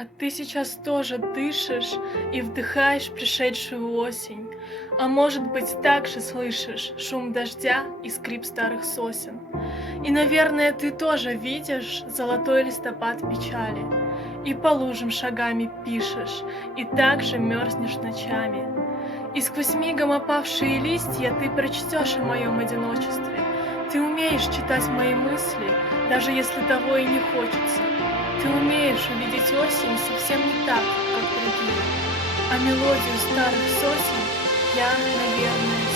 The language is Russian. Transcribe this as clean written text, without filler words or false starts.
А ты сейчас тоже дышишь и вдыхаешь пришедшую осень. А может быть, также слышишь шум дождя и скрип старых сосен. И, наверное, ты тоже видишь золотой листопад печали. И по лужам шагами пишешь, и также мерзнешь ночами. И сквозь мигом опавшие листья ты прочтешь о моем одиночестве. Ты умеешь читать мои мысли, даже если того и не хочется. Ты умеешь увидеть осень совсем не так, как другие. А мелодию старых сосен я, наверное,